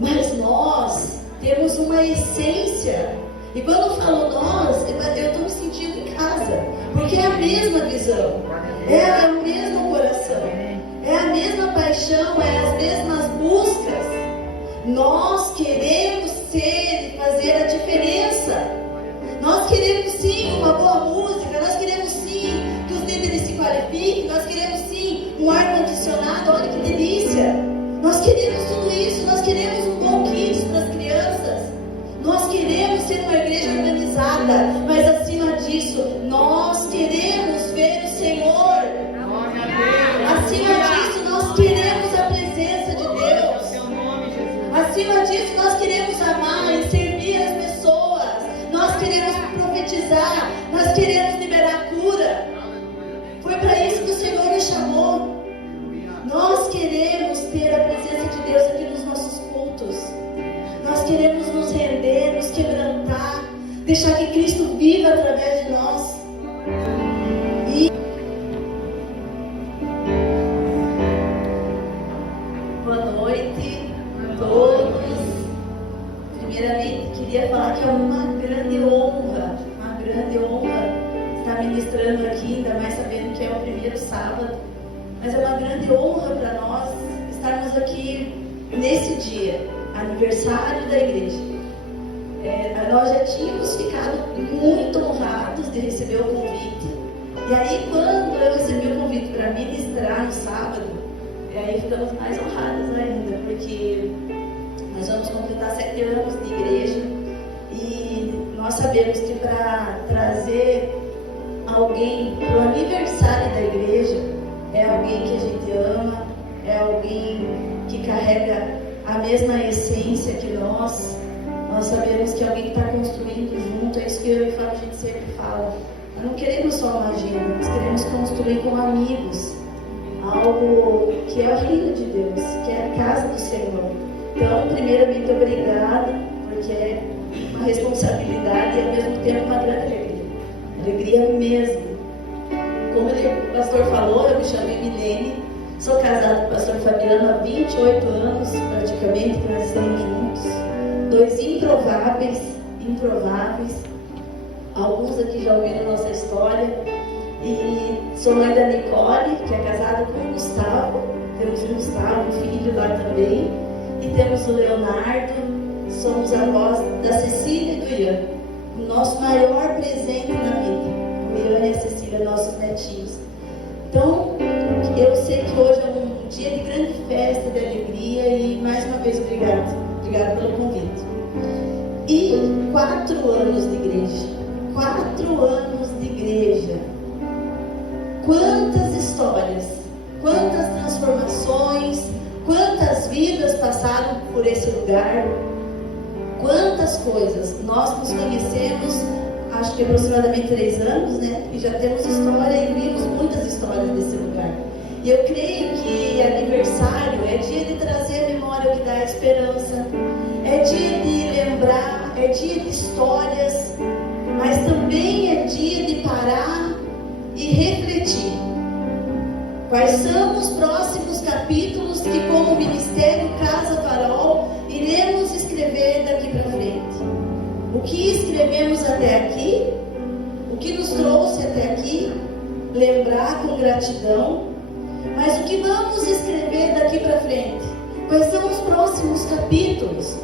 Mas nós temos uma essência. E quando eu falo nós, eu estou me sentindo em casa. Porque é a mesma visão, é o mesmo coração, é a mesma paixão, é as mesmas buscas. Nós queremos ser e fazer a diferença. Nós queremos sim uma boa música, nós queremos sim que os líderes se qualifiquem, nós queremos sim um ar-condicionado, olha que delícia. Nós queremos tudo isso, nós queremos um bom kids para as crianças. Nós queremos ser uma igreja organizada, mas acima disso, nós queremos ver o Senhor. Acima disso, nós queremos a presença de Deus. Acima disso, nós queremos amar e servir as pessoas. Nós queremos profetizar, nós queremos liberar cura. Foi para isso que o Senhor nos chamou. Nós queremos ter a presença de Deus aqui nos nossos cultos. Nós queremos nos render, nos quebrantar, deixar que Cristo viva através de nós. Boa noite a todos. Primeiramente, queria falar que é uma grande honra estar ministrando aqui, ainda mais sabendo que é o primeiro sábado. Mas é uma grande honra para nós estarmos aqui nesse dia, aniversário da igreja. Nós já tínhamos ficado muito honrados de receber o convite. E aí, quando eu recebi o convite para ministrar no sábado, aí ficamos mais honrados ainda, porque nós vamos completar 7 anos de igreja e nós sabemos que para trazer alguém para o aniversário da igreja, é alguém que a gente ama, é alguém que carrega a mesma essência que nós. Nós sabemos que é alguém que está construindo junto. É isso que eu e o Fábio a gente sempre fala. Nós não queremos só uma agenda, nós queremos construir como amigos algo que é o reino de Deus, que é a casa do Senhor. Então, primeiramente, obrigada, porque é uma responsabilidade e ao mesmo tempo uma grande alegria. Alegria mesmo. Como o pastor falou, eu me chamei Milene, sou casada com o pastor Fabiano há 28 anos, praticamente, que nós estamos juntos. 2 improváveis. Alguns aqui já ouviram nossa história. E sou mãe da Nicole, que é casada com o Gustavo. Temos o Gustavo, um filho lá também. E temos o Leonardo. Somos avós da Cecília e do Ian. O nosso maior presente na vida. O Ian e a Cecília, nossos netinhos. Então, eu sei que hoje é um dia de grande festa, de alegria. E mais uma vez, obrigada pelo convite. E 4 anos de igreja. 4 anos de igreja. Quantas histórias, quantas transformações, quantas vidas passaram por esse lugar, quantas coisas. Nós nos conhecemos, acho que aproximadamente 3 anos, né? E já temos história e vimos muitas histórias desse lugar. E eu creio que aniversário é dia de trazer a memória que dá esperança, é dia de lembrar, é dia de histórias, mas também é dia de parar e refletir. Quais são os próximos capítulos que, como Ministério Casa Farol, iremos escrever daqui para frente? O que escrevemos até aqui? O que nos trouxe até aqui? Lembrar com gratidão. Mas o que vamos escrever daqui para frente? Quais são os próximos capítulos?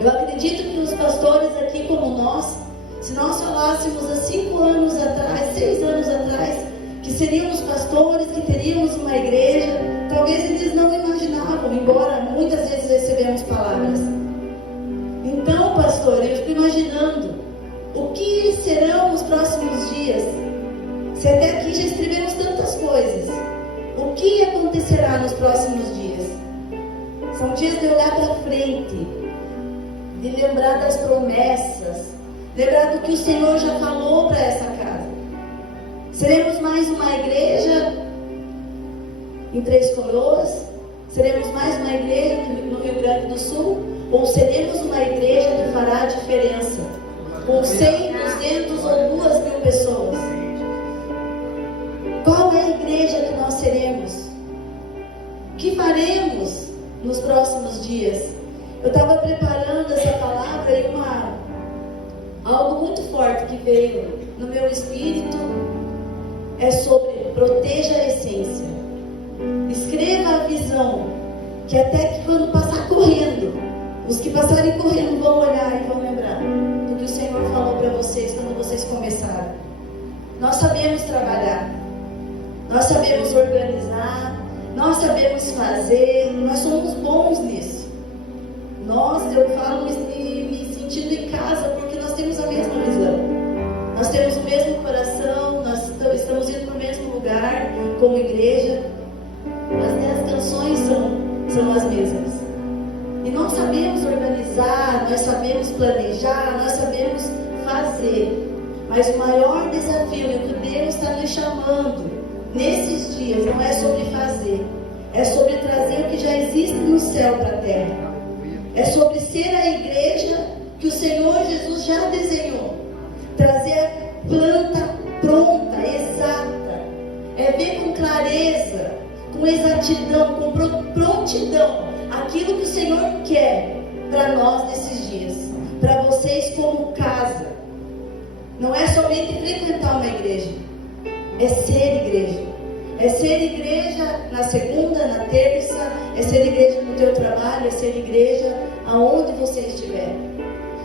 Eu acredito que os pastores aqui como nós, se nós falássemos há 5 anos atrás, 6 anos atrás, que seríamos pastores, que teríamos uma igreja, talvez eles não imaginavam, embora muitas vezes recebemos palavras. Então, pastor, eu estou imaginando o que serão os próximos dias. Se até aqui já escrevemos tantas coisas, o que acontecerá nos próximos dias? São dias de olhar para frente, de lembrar das promessas, lembrar do que o Senhor já falou para essa casa. Seremos mais uma igreja em Três Coroas? Seremos mais uma igreja no Rio Grande do Sul? Ou seremos uma igreja que fará a diferença? Com 100, 200 ou 2.000 pessoas? Qual é a igreja que nós seremos? O que faremos nos próximos dias? Eu estava preparando essa palavra e algo muito forte que veio no meu espírito é sobre proteja a essência. Escreva a visão, que até que quando passar correndo, os que passarem correndo vão olhar e vão lembrar do que o Senhor falou para vocês quando vocês começaram. Nós sabemos trabalhar, nós sabemos organizar, nós sabemos fazer, nós somos bons nisso. Eu falo me sentindo em casa porque nós temos a mesma visão. Nós temos o mesmo coração, nós estamos indo para o mesmo lugar como igreja. As 10 canções são as mesmas. E nós sabemos organizar, nós sabemos planejar, nós sabemos fazer. Mas o maior desafio e o que Deus está nos chamando nesses dias não é sobre fazer, é sobre trazer o que já existe no céu para a terra. É sobre ser a igreja que o Senhor Jesus já desenhou. Trazer a planta pronta, exata. É ver com clareza, com exatidão, com prontidão aquilo que o Senhor quer para nós nesses dias. Para vocês como casa. Não é somente frequentar uma igreja. É ser igreja. É ser igreja na segunda, na terça, é ser igreja no teu trabalho, é ser igreja aonde você estiver.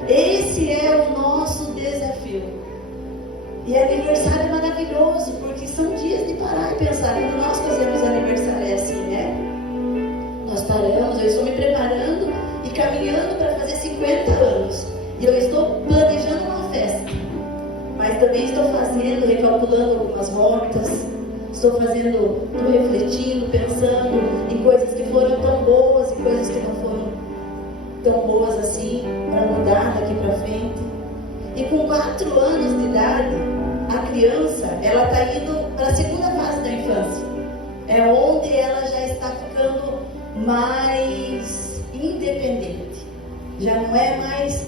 Esse é o nosso desafio. E aniversário é maravilhoso, porque são dias de parar e pensar. Quando nós fazemos aniversário é assim, né? Nós paramos, eu estou me preparando e caminhando para fazer 50 anos. E eu estou planejando uma festa. Mas também estou fazendo, recalculando algumas rotas. Estou refletindo, pensando em coisas que foram tão boas e coisas que não foram tão boas assim, para mudar daqui para frente. E com 4 anos de idade, a criança, ela está indo para a segunda fase da infância. É onde ela já está ficando mais independente. Já não é mais,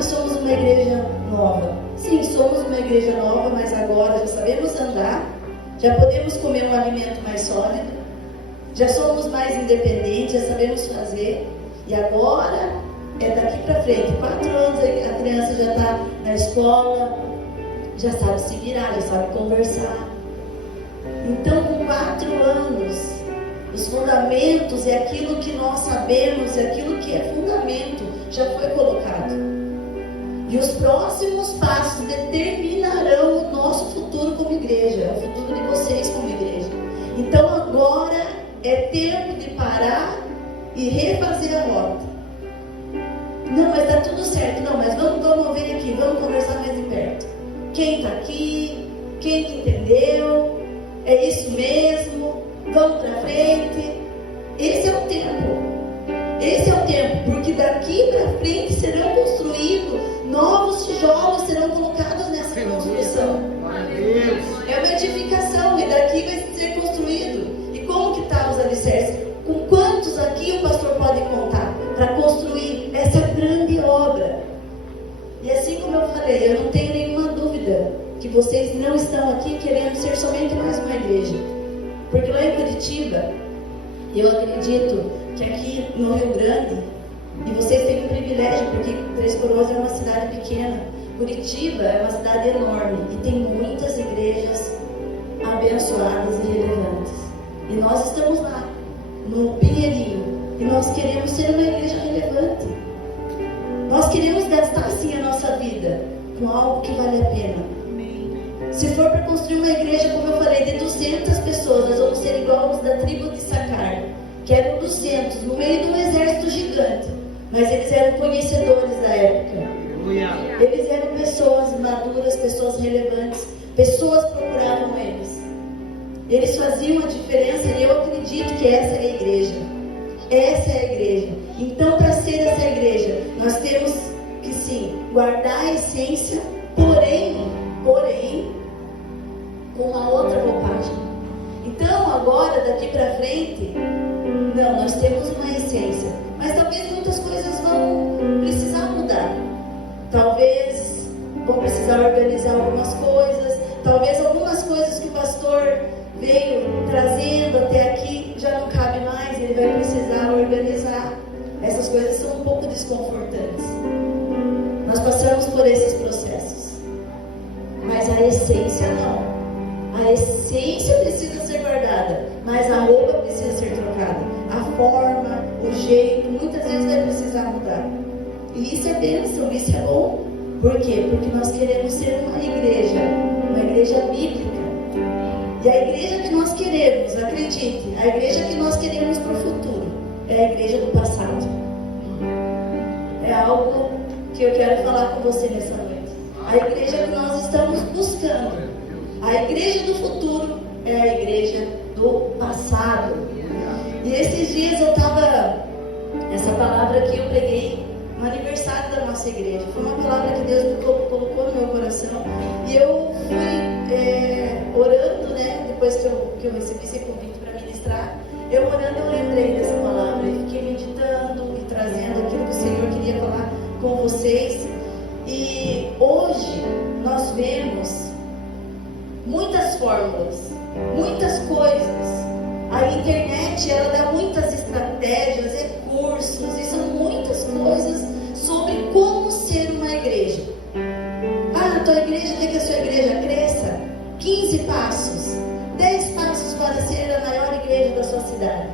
somos uma igreja nova. Sim, somos uma igreja nova, mas agora já sabemos andar. Já podemos comer um alimento mais sólido, já somos mais independentes, já sabemos fazer. E agora é daqui para frente. 4 anos a criança já está na escola, já sabe se virar, já sabe conversar. Então, com 4 anos, os fundamentos é aquilo que nós sabemos, é aquilo que é fundamento, já foi colocado. E os próximos passos determinarão o nosso futuro como igreja, o futuro de vocês como igreja. Então agora é tempo de parar e refazer a rota. Não, mas está tudo certo. Não, mas vamos ver aqui, vamos conversar mais de perto. Quem está aqui? Quem que entendeu? É isso mesmo? Vamos para frente. Esse é o tempo. Esse é o tempo, porque daqui para frente serão construídos novos tijolos, serão colocados nessa construção. É uma edificação e daqui vai ser construído. E como que está os alicerces? Com quantos aqui o pastor pode contar para construir essa grande obra? E assim como eu falei, eu não tenho nenhuma dúvida que vocês não estão aqui querendo ser somente mais uma igreja. Porque lá em Curitiba, eu acredito que aqui no Rio Grande, e vocês têm um privilégio, porque Três Coroas é uma cidade pequena, Curitiba é uma cidade enorme e tem muitas igrejas abençoadas e relevantes. E nós estamos lá, no Pinheirinho, e nós queremos ser uma igreja relevante. Nós queremos gastar sim a nossa vida com algo que vale a pena. Se for para construir uma igreja, como eu falei, de 200 pessoas, nós vamos ser igual os da tribo de Sacar, que eram 200, no meio de um exército gigante, mas eles eram conhecedores da época. Eles eram pessoas maduras, pessoas relevantes, pessoas procuravam eles. Eles faziam a diferença e eu acredito que essa é a igreja. Essa é a igreja. Então, para ser essa igreja, nós temos que sim, guardar a essência, porém, com uma outra roupagem. Então, agora, daqui para frente, não, nós temos uma essência, mas talvez muitas coisas vão precisar mudar. Talvez vão precisar organizar algumas coisas, talvez algumas coisas que o pastor veio trazendo até aqui já não cabe mais, ele vai precisar organizar. Essas coisas são um pouco desconfortantes. Nós passamos por esses processos. Mas a essência não. A essência precisa ser guardada, mas a roupa precisa ser trocada. A forma, o jeito, muitas vezes vai precisar mudar. E isso é bênção, isso é bom. Por quê? Porque nós queremos ser uma igreja bíblica. E a igreja que nós queremos, acredite, a igreja que nós queremos para o futuro é a igreja do passado. É algo que eu quero falar com você nessa noite. A igreja que nós estamos buscando, a igreja do futuro é a igreja do passado. E esses dias eu estava, essa palavra que eu preguei no aniversário da nossa igreja, foi uma palavra que Deus colocou no meu coração. E eu fui orando, né? Depois que eu recebi esse convite para ministrar, eu orando, eu lembrei dessa palavra e fiquei meditando e trazendo aquilo que o Senhor queria falar com vocês. E hoje nós vemos muitas fórmulas, muitas coisas. A internet, ela dá muitas estratégias, recursos, e são muitas coisas sobre como ser uma igreja. Ah, a tua igreja quer que a sua igreja cresça? 15 passos, 10 passos para ser a maior igreja da sua cidade.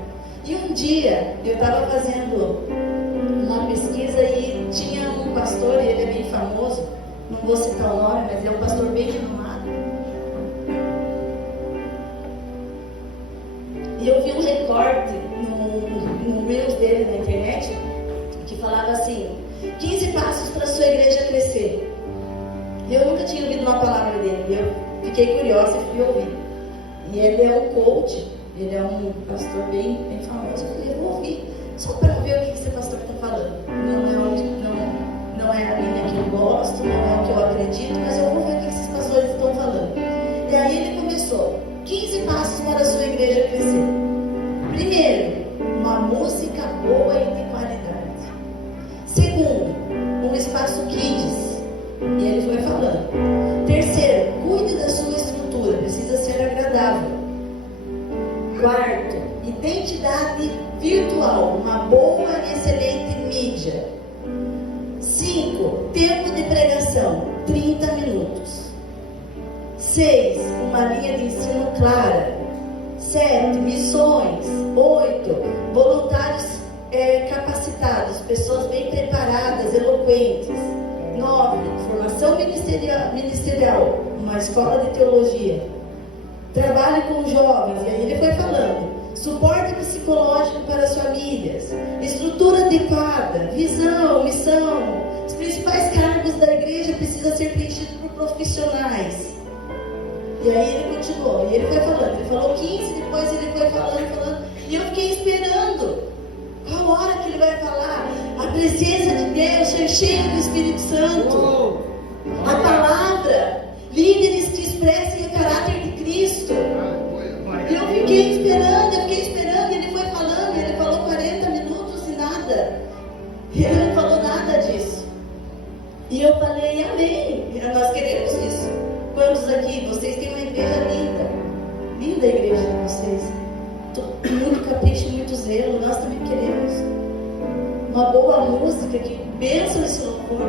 E um dia, eu estava fazendo uma pesquisa e tinha um pastor, ele é bem famoso, não vou citar o nome, mas é um pastor bem renomado. E eu vi um recorte no Reels dele na internet, que falava assim, 15 passos para a sua igreja crescer. E eu nunca tinha ouvido uma palavra dele, e eu fiquei curiosa e fui ouvir. E ele é um coach, ele é um pastor bem famoso. Eu falei, eu vou ouvir, só para ver o que esse pastor está falando. Não é a linha que eu gosto, não é o que eu acredito, mas eu vou ver o que esses pastores estão falando. E aí ele começou, 15 passos para a sua igreja crescer. Primeiro, uma música boa e de qualidade. Segundo, um espaço kids. E ele foi falando. Terceiro, cuide da sua estrutura, precisa ser agradável. Quarto, identidade virtual, uma boa e excelente mídia. 5, tempo de pregação, 30 minutos. 6, uma linha de ensino clara. 7, missões. 8, voluntários capacitados, pessoas bem preparadas, eloquentes. 9, formação ministerial, uma escola de teologia. Trabalhe com jovens, e aí ele foi falando. Suporte psicológico para as famílias, estrutura adequada, visão, missão. Os principais cargos da igreja precisam ser preenchidos por profissionais. E aí ele continuou, e ele foi falando, ele falou 15, depois ele foi falando, e eu fiquei esperando. Qual hora que ele vai falar? A presença de Deus, ser cheio do Espírito Santo. A palavra, líderes que expressem o caráter de Cristo. E eu fiquei esperando, ele foi falando, ele falou 40 minutos e nada. Ele não falou nada disso. E eu falei, amém, nós queremos isso. Quantos aqui? Vocês têm uma igreja linda. Linda a igreja de vocês. Muito capricho, muito zelo. Nós também queremos. Uma boa música que benção esse louvor.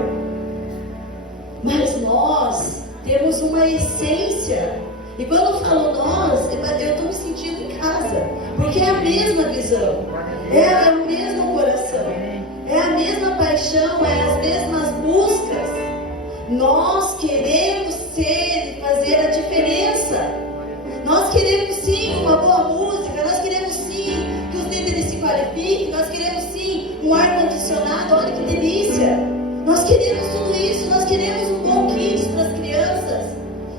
Mas nós temos uma essência. E quando eu falo nós, eu estou me sentindo em casa. Porque é a mesma visão. É o mesmo coração. É a mesma paixão. É as mesmas buscas. Nós queremos ser e fazer a diferença. Nós queremos sim uma boa música. Nós queremos sim que os líderes se qualifiquem. Nós queremos sim um ar-condicionado. Olha que delícia. Nós queremos tudo isso. Nós queremos um bom kit para as crianças.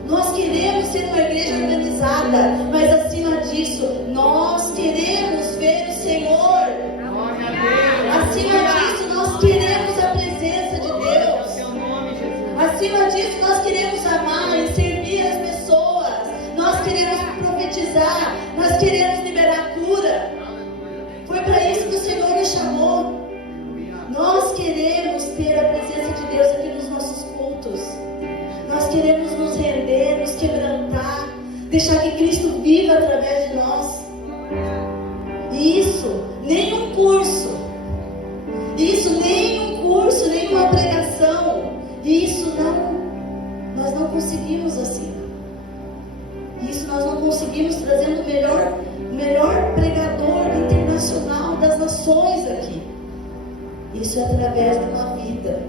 Nós queremos ser uma igreja organizada. Mas acima disso, nós queremos ver o Senhor. Acima disso, nós queremos a presença de Deus. Acima disso, nós queremos amar e servir as pessoas. Nós queremos profetizar. Nós queremos liberar cura. Foi para isso que o Senhor nos chamou. Nós queremos ter a presença de Deus aqui nos nossos cultos. Nós queremos nos render, nos quebrantar, deixar que Cristo viva através de nós. E isso, nem um curso, isso nem trazendo o melhor pregador internacional das nações aqui. Isso é através de uma vida.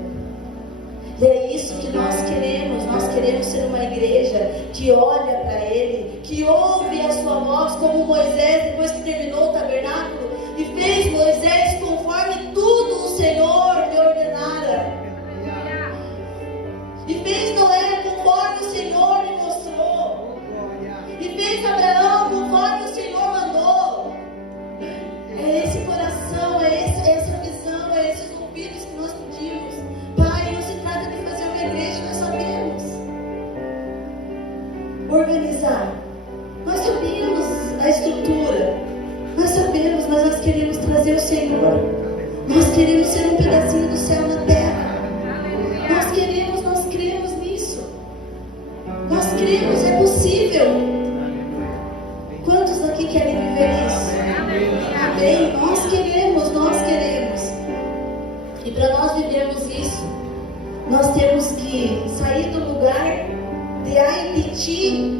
E é isso que nós queremos. Nós queremos ser uma igreja que olha para Ele, que ouve a sua voz, como Moisés, depois que terminou o tabernáculo, e fez Moisés conforme tudo o Senhor lhe ordenara. E fez Noé conforme o Senhor lhe mostrou. E fez Abraão conforme o Senhor mandou. É esse coração, é essa visão, é esses ouvidos que nós pedimos. Pai, não se trata de fazer uma igreja, nós sabemos organizar. Nós sabemos a estrutura. Nós sabemos, mas nós queremos trazer o Senhor. Nós queremos ser um pedacinho do céu na terra. Nós cremos nisso. Nós cremos, é possível. Quantos aqui querem viver isso? Amém? Nós queremos. E para nós vivermos isso, nós temos que sair do lugar de ai de ti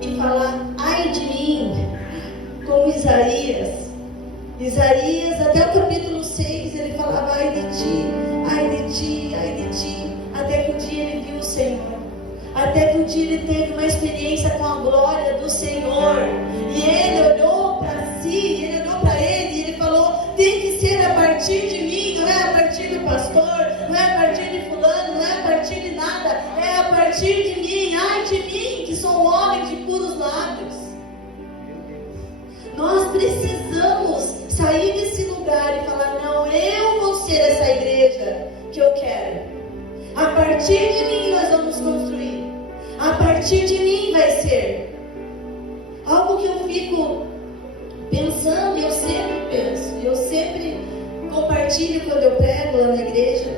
e falar ai de mim, como Isaías, até o capítulo 6, ele falava ai de ti, até que um dia ele viu o Senhor, até que um dia ele teve uma experiência com a glória do Senhor, e ele olhou para si, ele olhou para ele, e ele falou, tem que ser a partir de mim, não é a partir do pastor, não é a partir de fulano, não é a partir de nada, é a partir de mim, ai de mim, que sou um homem de puros lábios. Nós precisamos sair desse lugar e falar, não, eu vou ser essa igreja que eu quero. A partir de mim nós vamos construir. A partir de mim vai ser. Algo que eu fico pensando, eu sempre penso, eu sempre compartilho quando eu prego lá na igreja.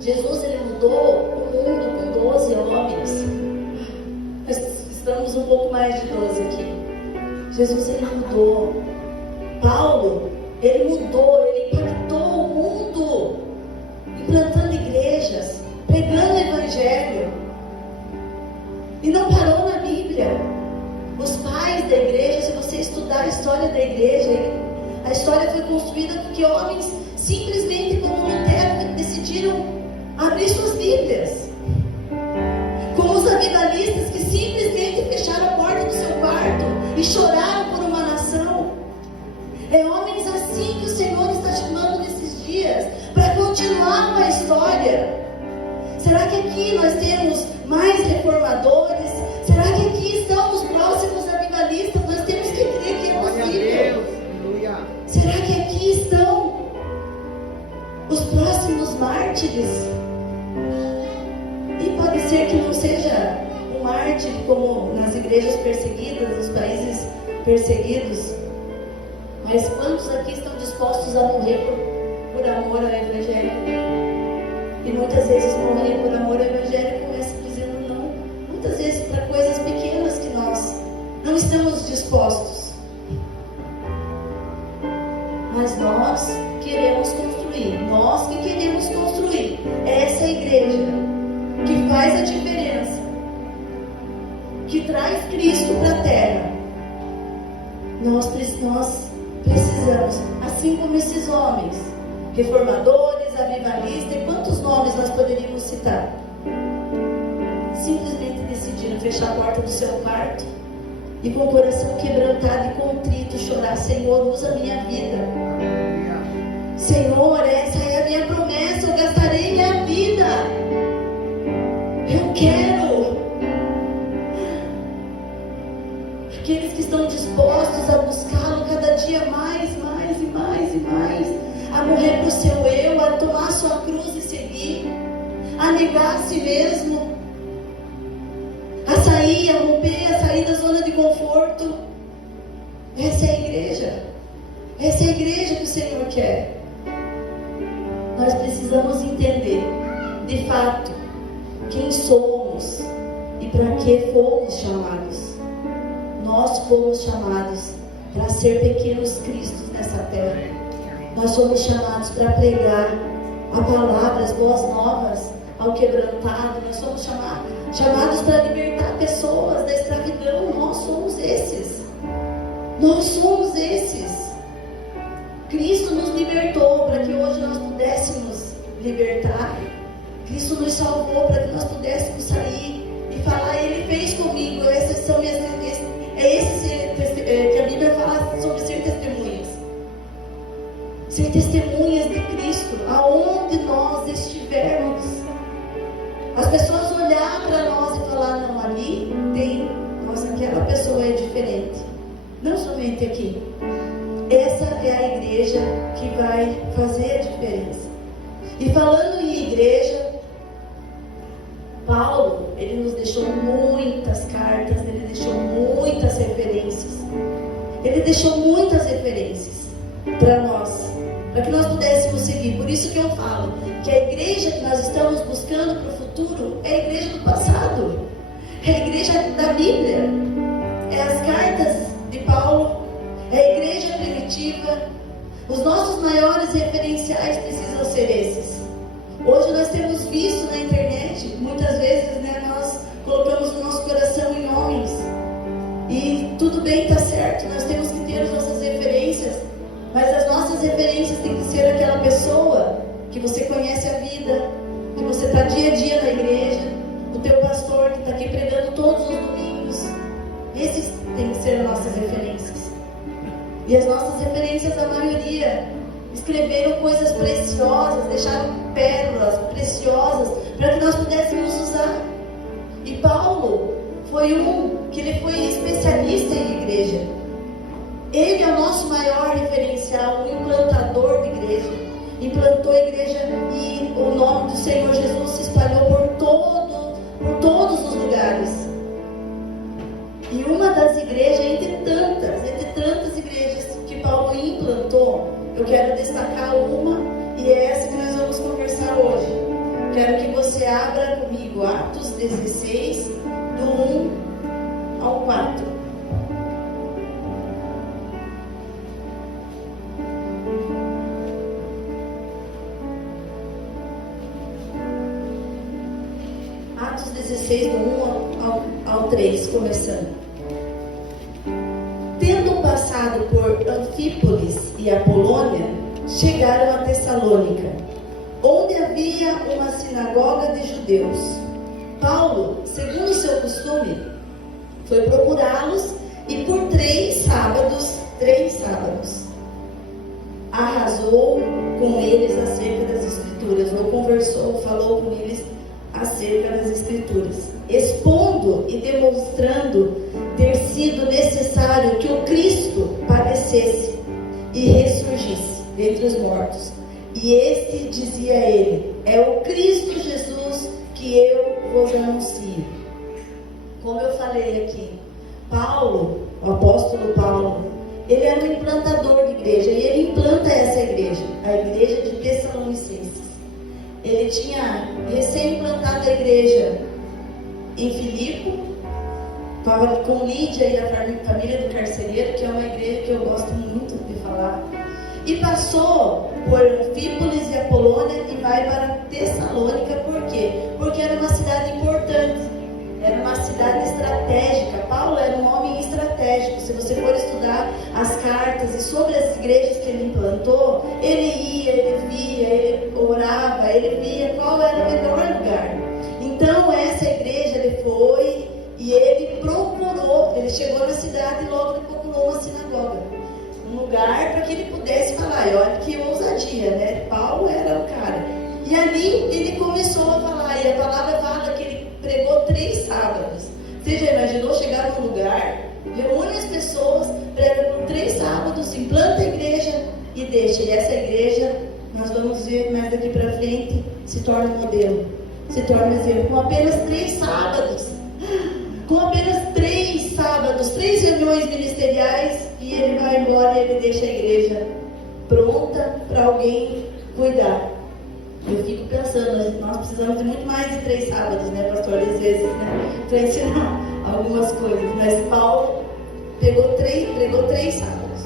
Jesus, ele mudou o mundo com 12 homens. Nós estamos um pouco mais de 12 aqui. Jesus, ele mudou. Paulo, ele mudou, ele impactou o mundo, implantando igrejas, pregando o evangelho. E não parou na Bíblia. Os pais da igreja, se você estudar a história da igreja, a história foi construída porque homens, simplesmente como Lutero, decidiram abrir suas Bíblias. Como os avivalistas que simplesmente fecharam a porta do seu quarto e choraram por uma nação. É homens assim que o Senhor está chamando nesses dias, para continuar uma história. Será que aqui nós temos mais reformadores? Será que aqui estão os próximos avivalistas? Nós temos que crer que é possível. Será que aqui estão os próximos mártires? E pode ser que não seja um mártir como nas igrejas perseguidas, nos países perseguidos. Mas quantos aqui estão dispostos a morrer por amor ao Evangelho? E muitas vezes morrer por amor ao Evangelho começa dizendo não. Muitas vezes para coisas pequenas que nós não estamos dispostos. Mas nós queremos construir. Nós que queremos construir essa igreja que faz a diferença, que traz Cristo para a terra. Nós precisamos, assim como esses homens, reformadores, avivalistas, e quantos nomes nós poderíamos citar? Simplesmente decidiram fechar a porta do seu quarto e com o coração quebrantado e contrito chorar, Senhor, usa a minha vida. Senhor, essa é a minha promessa, eu gastarei minha vida. Eu quero. Aqueles que estão dispostos a buscá-lo cada dia mais, a morrer para o seu eu, a tomar sua cruz e seguir, a negar a si mesmo, a sair, a romper, a sair da zona de conforto. Essa é a igreja. Essa é a igreja que o Senhor quer. Nós precisamos entender, de fato, quem somos e para que fomos chamados. Nós fomos chamados para ser pequenos cristos nessa terra. Nós somos chamados para pregar a palavra, as boas novas, ao quebrantado, nós somos chamados para libertar pessoas da escravidão. Nós somos esses. Nós somos esses. Cristo nos libertou para que hoje nós pudéssemos libertar. Cristo nos salvou para que nós pudéssemos sair e falar: Ele fez comigo. Essas são minhas, que a Bíblia fala sobre ser testemunhas. Ser testemunhas de Cristo, aonde nós estivermos. As pessoas olhar para nós e falar: não, ali tem, nossa, aquela pessoa é diferente. Não somente aqui. Essa é a igreja que vai fazer a diferença. E falando em igreja, Paulo, ele nos deixou muitas cartas, ele deixou muitas referências. Ele deixou muitas referências para nós, para que nós pudéssemos seguir. Por isso que eu falo que a igreja que nós estamos buscando para o futuro é a igreja do passado, é a igreja da Bíblia, é as cartas de Paulo, é a igreja primitiva. Os nossos maiores referenciais precisam ser esses. Hoje nós temos visto na internet, muitas vezes, nós colocamos o nosso coração em homens, e tudo bem, está certo, nós temos que ter as nossas referências, mas as nossas referências têm que ser aquela pessoa que você conhece a vida, que você está dia a dia na igreja, o teu pastor que está aqui pregando todos os domingos. Esses têm que ser as nossas referências. E as nossas referências, a maioria, escreveram coisas preciosas, deixaram pérolas preciosas para que nós pudéssemos usar. E Paulo foi que ele foi especialista em igreja. Ele é o nosso maior referencial, um implantador de igreja. Implantou a igreja e o nome do Senhor Jesus se espalhou por todos os lugares. E uma das igrejas, entre tantas igrejas que Paulo implantou, eu quero destacar uma, e é essa que nós vamos conversar hoje. Quero que você abra comigo Atos 16, do 1 ao 4. Atos 16, do 1 ao 3, começando. Tendo passado por Anfípolis e Apolônia, chegaram a Tessalônica, onde havia uma sinagoga de judeus. Paulo, segundo seu costume, foi procurá-los e por 3 sábados, arrasou com eles acerca das Escrituras, ou conversou, falou com eles acerca das Escrituras, expondo e demonstrando ter sido necessário que o Cristo padecesse e ressurgisse dentre os mortos. E este, dizia ele, é o Cristo Jesus que eu vos anuncio. Como eu falei aqui, Paulo, o apóstolo Paulo, ele era um implantador de igreja, e ele implanta essa igreja, a igreja de Tessalonicenses. Ele tinha recém-implantado a igreja em Filipe, estava com Lídia e a família do carcereiro, que é uma igreja que eu gosto muito de falar. E passou por Anfípolis e Apolônia e vai para Tessalônica. Por quê? Porque era uma cidade importante, era uma cidade estratégica. Paulo era um homem estratégico. Se você for estudar as cartas e sobre as igrejas que ele implantou, ele ia, ele via, ele orava, ele via qual era o melhor lugar. Então essa igreja ele foi e ele procurou, ele chegou na cidade e logo ele procurou uma sinagoga, um lugar para que ele pudesse falar. E olha que ousadia, né? Paulo era o cara. E ali ele começou a falar, e a palavra fala que ele pregou 3 sábados. Você já imaginou chegar num lugar, reúne as pessoas, prega por 3 sábados, implanta a igreja e deixa. E essa igreja, nós vamos ver mais daqui para frente, se torna modelo, se torna exemplo. Com apenas 3 sábados, com apenas 3 sábados, 3 reuniões ministeriais, e ele vai embora e ele deixa a igreja pronta para alguém cuidar. Eu fico pensando, nós precisamos de muito mais de 3 sábados, né, pastor? Às vezes, né, para ensinar algumas coisas. Mas Paulo pregou 3 sábados.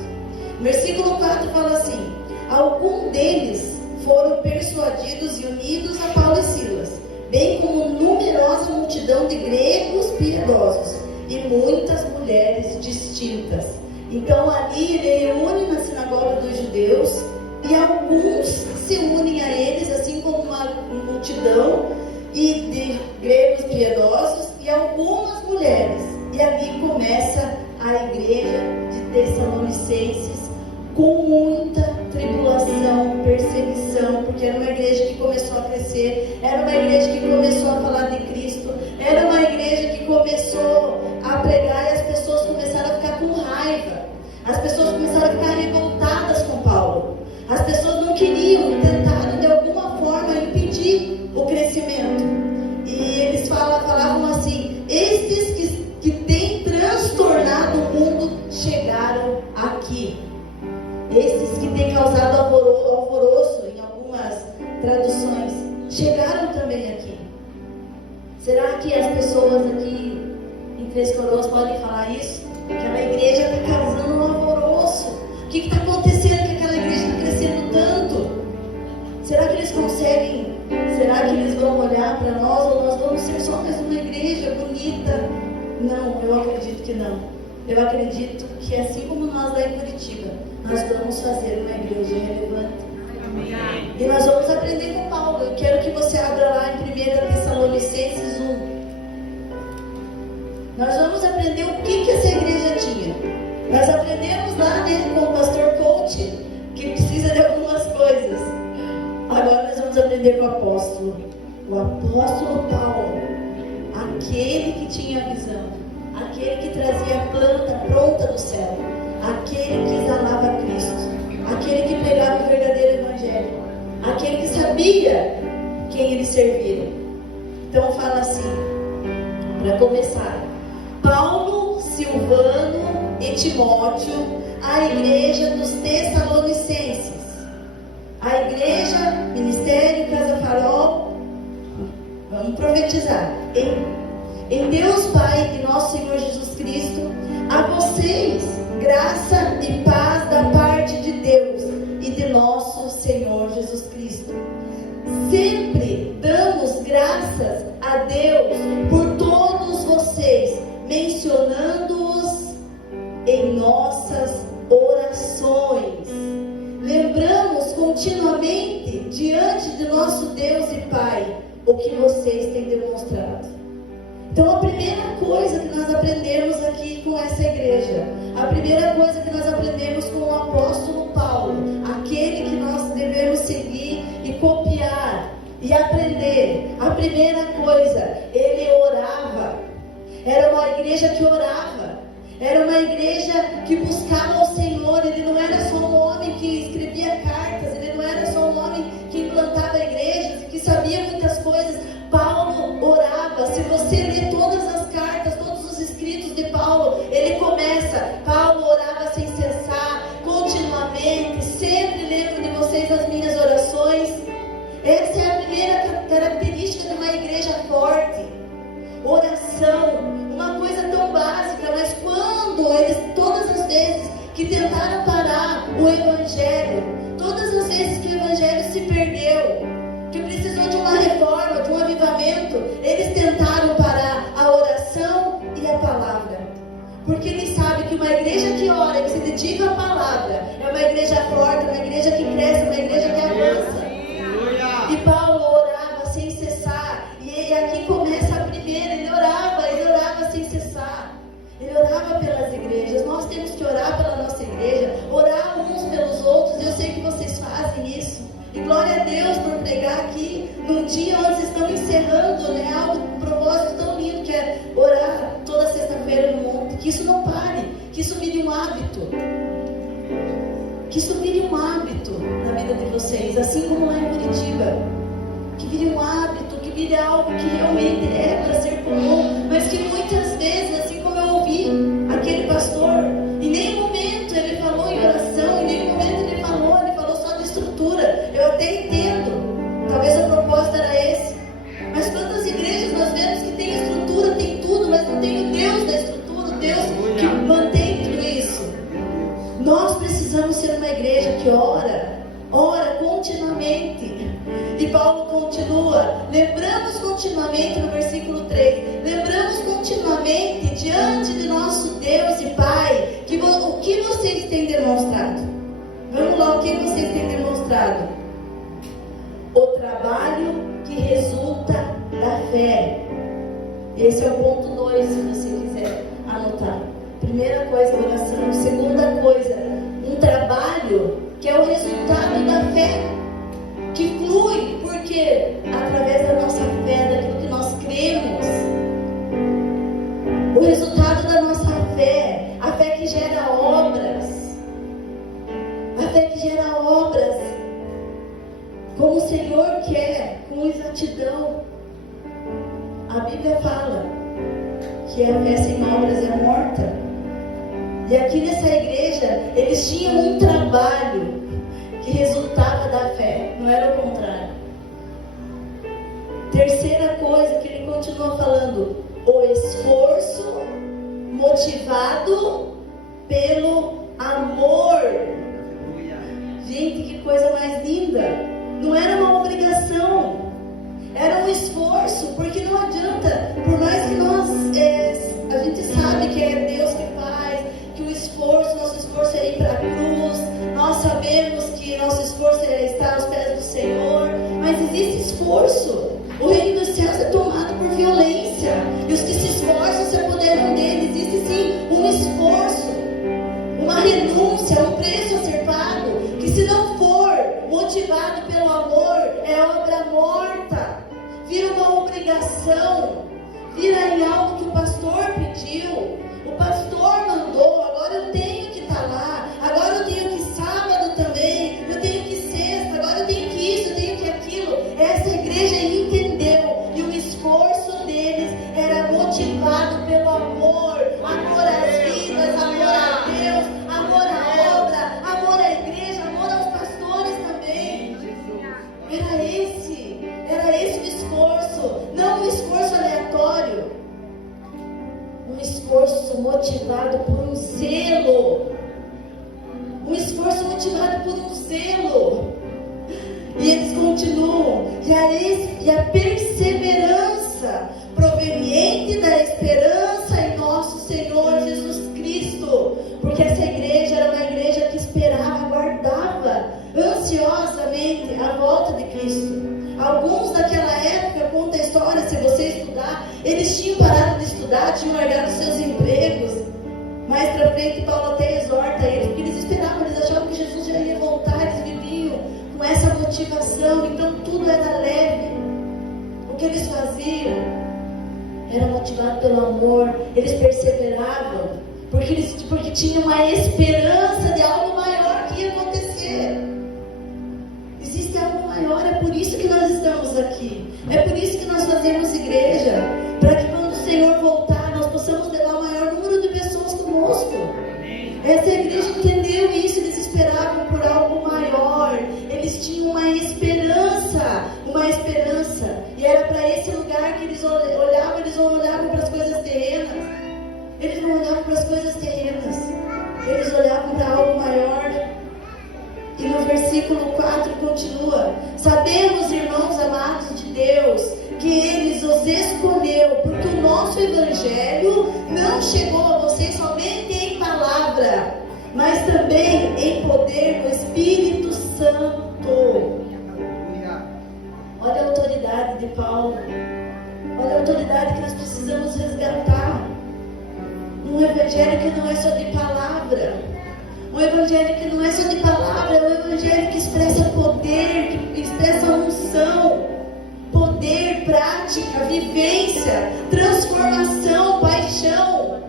O versículo 4 fala assim: alguns deles foram persuadidos e unidos a Paulo e Silas, bem como numerosa multidão de gregos piedosos e muitas mulheres distintas. Então ali ele reúne na sinagoga dos judeus, e alguns se unem a eles, assim como uma multidão e de gregos piedosos e algumas mulheres. E ali começa a igreja de Tessalonicenses, com muita tribulação, perseguição, porque era uma igreja que começou a crescer, era uma igreja que começou a falar de Cristo, era uma igreja que começou a pregar, e as pessoas começaram a ficar com raiva, as pessoas começaram a ficar revoltadas com Paulo, as pessoas não queriam, tentaram de alguma forma impedir o crescimento, e eles falavam assim: estes que têm transtornado o mundo chegaram aqui. Esses que têm causado alvoroço, em algumas traduções, chegaram também aqui. Será que as pessoas aqui em Três Coroas podem falar isso? Aquela igreja está causando um alvoroço. O que está acontecendo que aquela igreja está crescendo tanto? Será que eles conseguem? Será que eles vão olhar para nós, ou nós vamos ser só mais uma igreja bonita? Não, eu acredito que não. Eu acredito que assim como nós lá em Curitiba, nós vamos fazer uma igreja relevante. Amém. E nós vamos aprender com Paulo. Eu quero que você abra lá em 1 Tessalonicenses 1. Nós vamos aprender o que essa igreja tinha. Nós aprendemos lá, né, com o pastor Coach, que precisa de algumas coisas. Agora nós vamos aprender com o apóstolo. O apóstolo Paulo, aquele que tinha a visão, aquele que trazia a planta pronta do céu, aquele que exalava Cristo, aquele que pregava o verdadeiro evangelho, aquele que sabia quem ele servia. Então fala assim, para começar: Paulo, Silvano e Timóteo, a igreja dos Tessalonicenses, a igreja, ministério, Casa Farol. Vamos profetizar. Em Deus Pai e nosso Senhor Jesus Cristo, a vocês graça e paz da parte de Deus e de nosso Senhor Jesus Cristo. Sempre damos graças a Deus por todos vocês, mencionando-os em nossas orações. Lembramos continuamente diante de nosso Deus e Pai o que vocês têm demonstrado. Então a primeira coisa que nós aprendemos aqui com essa igreja, a primeira coisa que nós aprendemos com o apóstolo Paulo, aquele que nós devemos seguir e copiar e aprender, a primeira coisa, ele orava. Era uma igreja que orava, era uma igreja que buscava o Senhor. Ele não era só um homem que escrevia cartas, ele não era só um homem que implantava igrejas e que sabia muitas coisas. Paulo orava. Se você ler todas as cartas, todos os escritos de Paulo, ele começa: Paulo orava sem cessar, continuamente, sempre lembro de vocês as minhas orações. Essa é a primeira característica de uma igreja forte. Oração, uma coisa tão básica, mas quando eles, todas as vezes que tentaram parar o evangelho, todas as vezes que o evangelho se perdeu, que precisou de uma reforma, de um avivamento, eles tentaram parar a oração e a palavra, porque eles sabem que uma igreja que ora, que se dedica à palavra, é uma igreja forte, uma igreja que cresce, uma igreja que avança. E Paulo orava sem cessar, e aqui começa a primeira: ele orava sem cessar, ele orava pelas igrejas. Nós temos que orar pela nossa igreja, orar uns pelos outros. Eu sei que vocês fazem isso. E glória a Deus por pregar aqui num dia onde vocês estão encerrando, né, algo, um propósito tão lindo, que é orar toda sexta-feira no monte. Que isso não pare, que isso vire um hábito, que isso vire um hábito na vida de vocês, assim como lá em Curitiba, que vire um hábito, que vire algo que realmente é para ser comum, mas que muitas vezes, assim como eu ouvi aquele pastor, em nenhum momento ele falou em oração, em nenhum momento ele falou só de estrutura. Eu até entendo, talvez o propósito era esse, mas quantas igrejas nós vemos que tem estrutura, tem tudo, mas não tem o Deus da estrutura, o Deus que mantém tudo isso. Nós precisamos ser uma igreja que ora continuamente. E Paulo continua, lembramos continuamente no versículo 3, lembramos continuamente diante de nosso Deus e Pai, o que vocês têm demonstrado? Vamos lá, o que vocês têm demonstrado? O trabalho que resulta da fé. Esse é o ponto 2, se você quiser anotar. Primeira coisa, oração. Segunda coisa, um trabalho que é o resultado da fé, que flui, porque através da nossa fé, daquilo que nós cremos, o resultado da nossa fé, a fé que gera obras, a fé que gera obras, como o Senhor quer, com exatidão. A Bíblia fala que a fé sem obras é morta. E aqui nessa igreja, eles tinham um trabalho que resultava da fé, não era o contrário. Terceira coisa que ele continua falando, o esforço motivado pelo amor. Gente, que coisa mais linda! Não era uma obrigação, era um esforço, porque não adianta, por mais que a gente sabe que é Deus que faz, que o esforço, nosso esforço é ir para a cruz, nós sabemos que nosso esforço é estar aos pés do Senhor, mas existe esforço. O reino dos céus é tomado por violência, e os que se esforçam se apoderam dele. Existe sim um esforço, uma renúncia, um preço a ser pago, que se não for motivado pelo amor, é obra morta, vira uma obrigação, vira em algo que o pastor pediu, o pastor mandou, agora eu tenho que estar lá, agora eu tenho que sábado também, eu tenho que sexta, agora eu tenho que isso, eu tenho que aquilo. Essa igreja entendeu, e o esforço deles era motivado pelo amor, amor às vidas, amor a Deus, amor à obra, amor à igreja, amor aos pastores também. Era esse o esforço, não um esforço aleatório, um esforço motivado por um zelo, um esforço motivado por um zelo. E eles continuam, e a perseverança proveniente da esperança em nosso Senhor Jesus Cristo, porque essa igreja era uma igreja que esperava, aguardava ansiosamente a volta de Cristo. Alguns daquela época, conta a história, se você estudar, eles tinham parado de estudar, tinham largado seus empregos. Mais para frente, Paulo até exorta eles, porque eles esperavam, eles achavam que Jesus já ia voltar, eles viviam com essa motivação, então tudo era leve. O que eles faziam era motivado pelo amor, eles perseveravam, porque tinham uma esperança de algo maior que ia acontecer. Existe algo maior, é por isso que nós estamos aqui, é por isso que nós fazemos igreja, para que quando o Senhor voltar, nós possamos levar o maior número de pessoas conosco. Essa igreja entendeu isso, eles esperavam por algo maior, eles tinham uma esperança, e era para esse lugar que eles não olhavam para as coisas terrenas, eles não olhavam para as coisas terrenas, eles olhavam para algo maior. E no versículo 4 continua: sabemos, irmãos amados de Deus, que Ele os escolheu, porque o nosso Evangelho não chegou a vocês somente em palavra, mas também em poder do Espírito Santo. Olha a autoridade de Paulo, olha a autoridade que nós precisamos resgatar. Um Evangelho que não é só de palavra, um Evangelho que não é só de palavra, é um Evangelho que expressa poder, que expressa unção, poder, prática, vivência, transformação, paixão.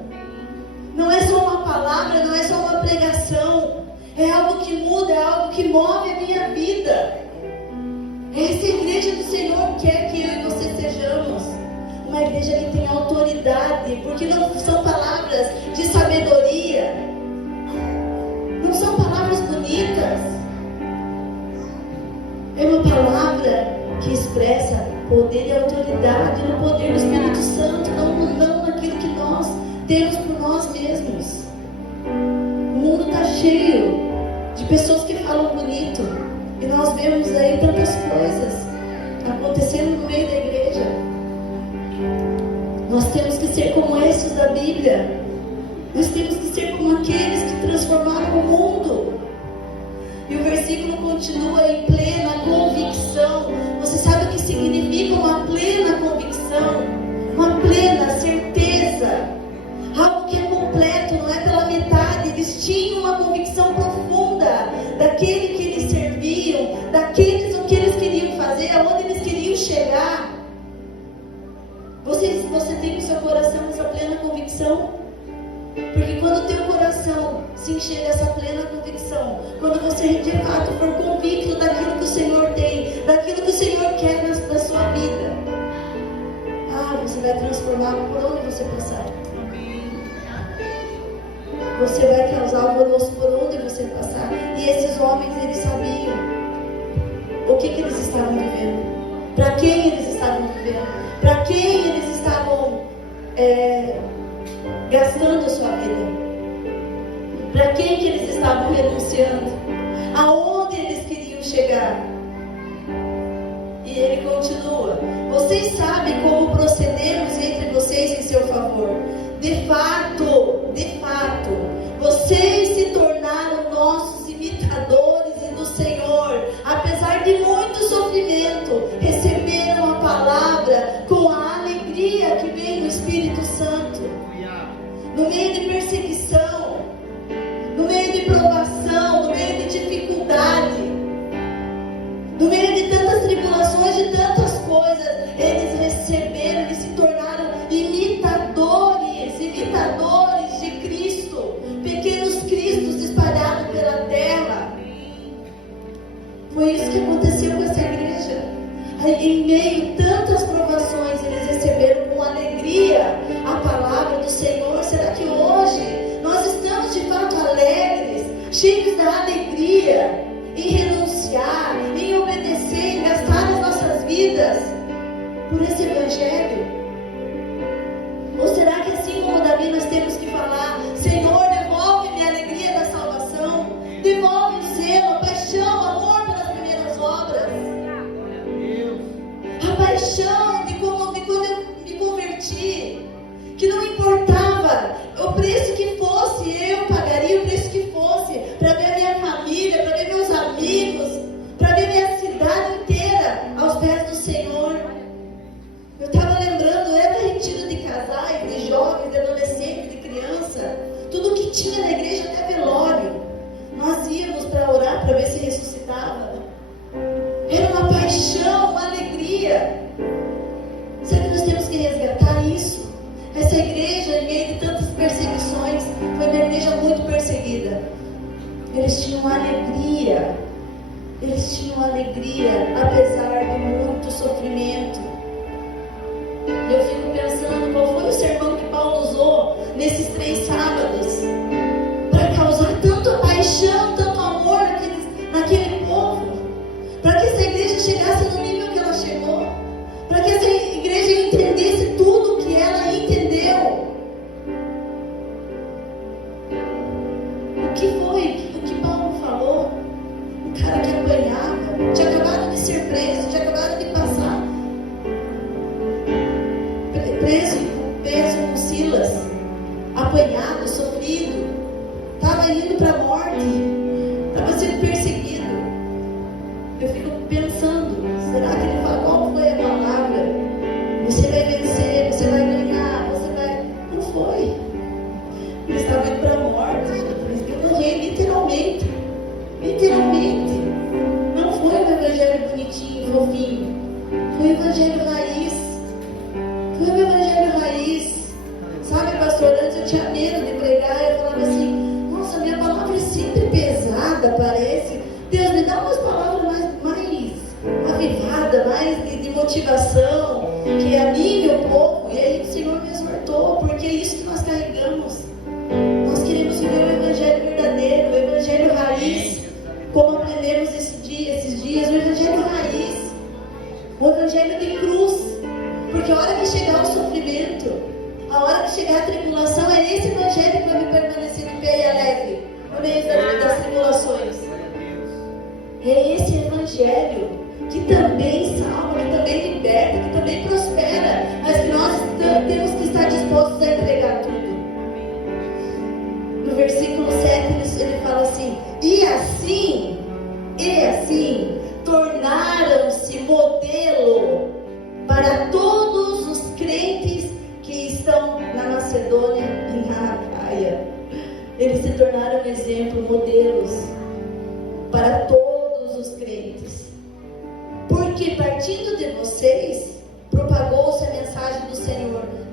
Não é só uma palavra, não é só uma pregação, é algo que muda, é algo que move a minha vida. Essa igreja do Senhor quer que eu e você sejamos uma igreja que tem autoridade, porque não são palavras de sabedoria, não são palavras bonitas, é uma palavra que expressa poder e autoridade no poder do Espírito Santo, não naquilo que nós temos por nós mesmos. O mundo está cheio de pessoas que falam bonito, e nós vemos aí tantas coisas. temos que ser como esses da Bíblia. Nós temos que ser como aqueles que transformaram o mundo. E o versículo continua em plena convicção. Você sabe o que significa uma plena convicção? Uma plena certeza. Algo que é completo, não é pela metade. Eles tinham uma convicção profunda daquele que eles serviam, daqueles o que eles queriam fazer, aonde eles queriam chegar. Você tem no seu coração essa plena convicção? Porque quando o teu coração se encher dessa plena convicção, quando você de fato for convicto daquilo que o Senhor tem, daquilo que o Senhor quer na sua vida, você vai transformar por onde você passar. Você vai causar alvoroço por onde você passar. E esses homens, eles sabiam o que eles estavam vivendo, para quem eles estavam vivendo, para quem eles estavam gastando a sua vida, para quem que eles estavam renunciando, aonde eles queriam chegar. E ele continua: vocês sabem como procedemos entre vocês em seu favor. De fato, vocês se tornaram nossos imitadores e do Senhor. Apesar de muito sofrimento, receberam a palavra com a alegria que vem do Espírito Santo. No meio de perseguição, no meio de provação, no meio de dificuldade, no meio de tantas tribulações, de tantas coisas, eles receberam, eles se tornaram imitadores de Cristo, pequenos cristos espalhados pela terra. Foi isso que aconteceu com essa igreja. Em meio a tantas provações, eles receberam com alegria a palavra do Senhor. Será que hoje nós estamos de fato alegres, cheios da alegria em renunciar, em obedecer, em gastar as nossas vidas por esse Evangelho? Ou será que assim como Davi nós temos que falar: Senhor, devolve-me a alegria da salvação, devolve o zelo, a paixão, o amor pelas primeiras obras, a paixão de quando eu me converti, que não importava o preço que fosse, eu pagaria o preço que fosse para ver a minha família, para ver meus amigos, para ver minha cidade inteira aos pés do Senhor. Eu estava lembrando, eu era retiro de casais, de jovens, de adolescentes, de criança, tudo que tinha na igreja, até velório, nós íamos para orar, para ver se ressuscitava. Era uma paixão, uma alegria. Sabe que nós temos que resgatar isso? Essa igreja, em meio de tantas perseguições, foi uma igreja muito perseguida. Eles tinham alegria, apesar de muito sofrimento. Eu fico pensando, qual foi o sermão que Paulo usou nesses 3 sábados para causar tanta paixão, tanto amor naquele povo, para que essa igreja chegasse no nível que ela chegou, para que essa igreja entendesse tudo o que ela entendeu. O que foi o que Paulo falou? O cara que apanhava, tinha acabado de ser preso, tinha acabado de passar preso com Silas, apanhado, sofrido, estava indo para a morte, estava sendo perseguido. Eu fico pensando, será que ele fala qual foi a palavra? Você vai vencer, você vai ganhar, você vai... Não foi. Ele estava indo para a morte, eles iam morrer literalmente. Não foi um evangelho bonitinho, fofinho. Foi um evangelho raiz. Sabe, pastor, antes eu tinha medo de pregar. Eu falava assim: nossa, minha palavra é sempre pesada, parece. Deus, me dá umas palavras mais avivadas, mais de motivação, que anime o povo. E aí o Senhor me exortou, porque é isso que nós carregamos. Nós queremos viver o evangelho verdadeiro, o evangelho raiz, como aprendemos esses dias, o evangelho raiz, o evangelho de cruz. Porque a hora que chegar o sofrimento, a hora que chegar a tribulação, é esse evangelho que vai me permanecer de pé e alegre no meio das tribulações. É esse evangelho que também salva, que também liberta, que também prospera, mas que nós temos que estar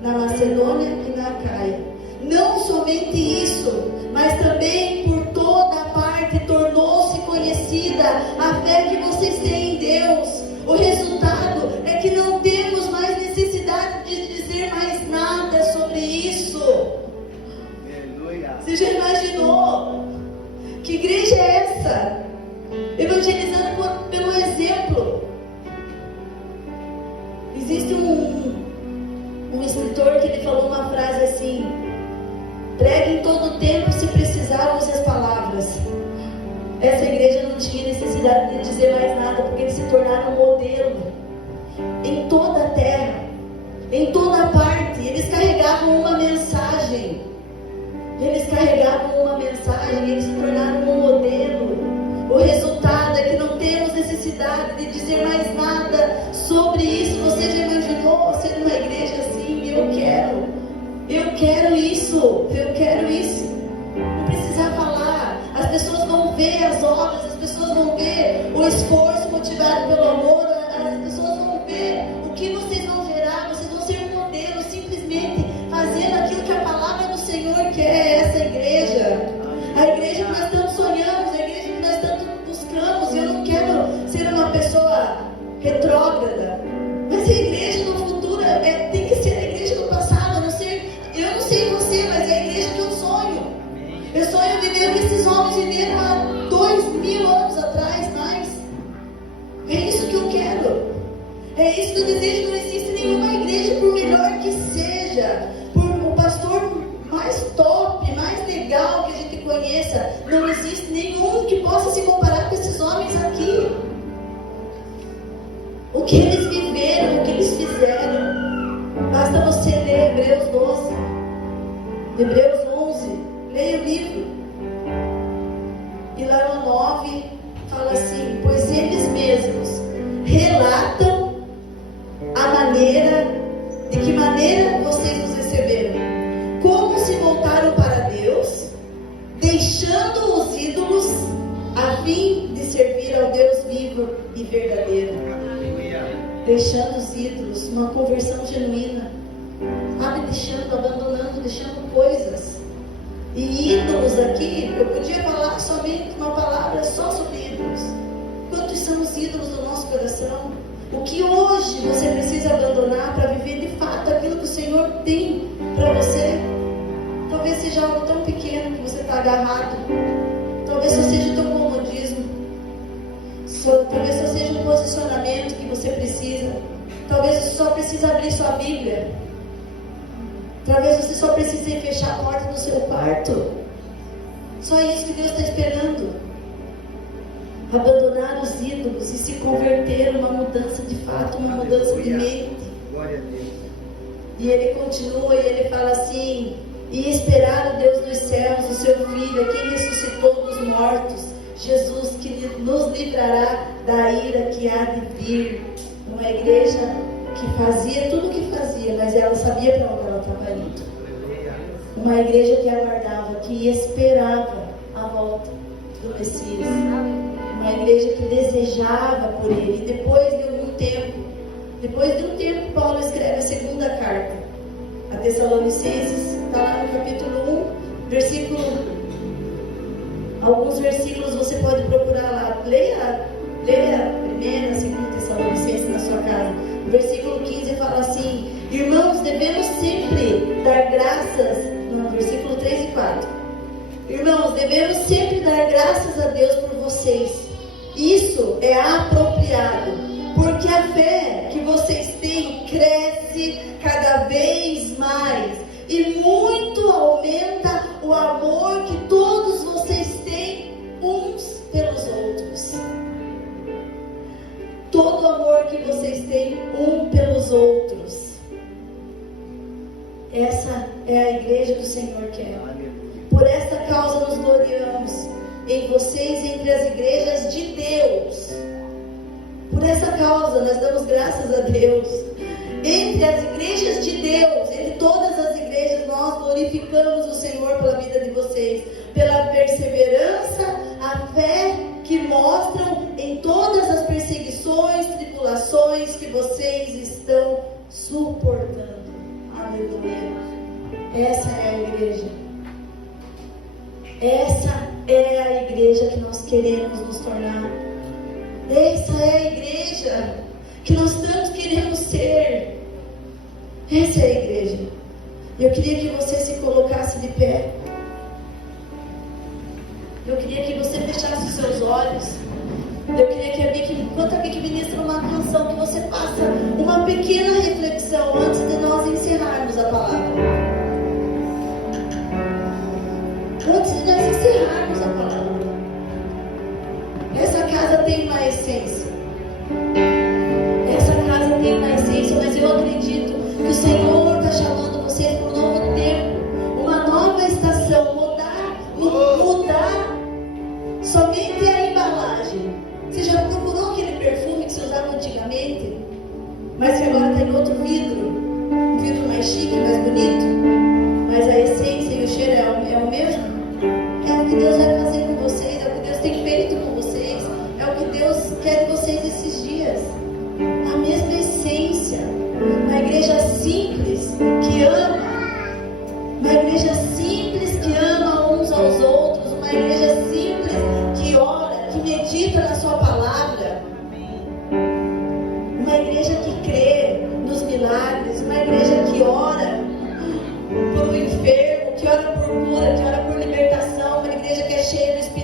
na Macedônia e na Acaia. Não somente isso, mas também por toda a parte tornou-se conhecida a fé que vocês têm em Deus. O resultado é que não temos mais necessidade de dizer mais nada sobre isso. Aleluia. Você já imaginou? Que igreja é essa? Evangelizando pelo exemplo. Existe um escritor que ele falou uma frase assim: pregue em todo tempo, se precisar, use as palavras. Essa igreja não tinha necessidade de dizer mais nada, porque eles se tornaram um modelo em toda a terra, em toda a parte. Eles carregavam uma mensagem. Eles se tornaram um modelo. O resultado é que não temos necessidade de dizer mais nada sobre isso. Você já imaginou ser uma igreja assim? Eu quero isso. Não precisa falar. As pessoas vão ver as obras, as pessoas vão ver o esforço motivado pelo amor, as pessoas vão ver o que vocês vão gerar. Vocês vão ser um modelo, simplesmente fazendo aquilo que a palavra do Senhor quer. Essa igreja, a igreja que nós tanto sonhamos, a igreja que nós tanto buscamos. Eu não quero ser uma pessoa retrógrada, mas a igreja no futuro tem que ser a igreja do passado. Eu não sei você, mas é a igreja que eu sonho. Eu sonho viver o que esses homens viveram há 2000 anos atrás, mais. É isso que eu quero. É isso que eu desejo. Não existe nenhuma igreja, por melhor que seja, por o pastor mais top, mais legal que a gente conheça, não existe nenhum que possa se comparar com esses homens aqui. O que eles viveram, o que eles fizeram. Basta você ler Hebreus 12, Hebreus 11, leia o livro. E lá no 9 fala assim: pois eles mesmos relatam de que maneira vocês nos receberam, como se voltaram para Deus, deixando os ídolos, a fim de servir ao Deus vivo e verdadeiro. Deixando os ídolos, uma conversão genuína. Abandonando, deixando coisas. E ídolos aqui, eu podia falar somente uma palavra só sobre ídolos. Quantos são os ídolos do nosso coração? O que hoje você precisa abandonar para viver de fato aquilo que o Senhor tem para você? Talvez seja algo tão pequeno que você está agarrado. Talvez só seja o teu comodismo. Talvez só seja um posicionamento que você precisa. Talvez você só precise abrir sua Bíblia. Talvez você só precise fechar a porta do seu quarto. Só isso que Deus está esperando. Abandonar os ídolos e se converter numa mudança de fato, uma mudança de mente. E ele continua e ele fala assim: e esperar o Deus dos céus, o seu Filho, a quem ressuscitou dos mortos, Jesus, que nos livrará da ira que há de vir. Uma igreja que fazia tudo o que fazia, mas ela sabia para onde ela estava indo. Uma igreja que aguardava, que esperava a volta do Messias. Uma igreja que desejava por ele. E depois de um tempo, Paulo escreve a segunda carta a Tessalonicenses. Está lá no capítulo 1, versículo. Alguns versículos você pode procurar lá. Leia a primeira, a segunda Tessalonicenses na sua casa. O versículo 15 fala assim: irmãos, devemos sempre dar graças. No versículo 3 e 4. Irmãos, devemos sempre dar graças a Deus por vocês. Isso é apropriado, porque a fé que vocês têm cresce cada vez mais, e muito aumenta o amor que todos vocês têm uns pelos outros. Todo o amor que vocês têm um pelos outros. Essa é a igreja que o Senhor quer. Por essa causa nos gloriamos em vocês entre as igrejas de Deus. Por essa causa nós damos graças a Deus. Entre as igrejas de Deus, entre todas as igrejas, nós glorificamos o Senhor pela vida de vocês, pela perseverança, a fé que mostram em todas as perseguições, tribulações que vocês estão suportando. Aleluia. Essa é a igreja. Essa é a igreja que nós queremos nos tornar. Essa é a igreja que nós tanto queremos ser. Essa é a igreja. Eu queria que você se colocasse de pé. Eu queria que você fechasse os seus olhos. Eu queria que enquanto a Vicky ministra uma canção, que você faça uma pequena reflexão antes de nós encerrarmos a palavra. Antes de nós encerrarmos a palavra. Essa casa tem uma essência. Essa casa tem uma essência, mas eu acredito que o Senhor está chamando vocês para um novo tempo, uma nova estação, mudar somente a embalagem. Você já procurou aquele perfume que se usava antigamente, mas que agora está em outro vidro, um vidro mais chique, mais bonito, mas a essência e o cheiro é o mesmo? É o que Deus vai fazer com vocês, é o que Deus tem feito com vocês, é o que Deus quer de vocês esses dias. A mesma essência. Uma igreja simples que ama, uma igreja simples que ama uns aos outros, uma igreja simples que ora, que medita na sua palavra, uma igreja que crê nos milagres, uma igreja que ora por um enfermo, que ora por cura, que ora por libertação, uma igreja que é cheia do Espírito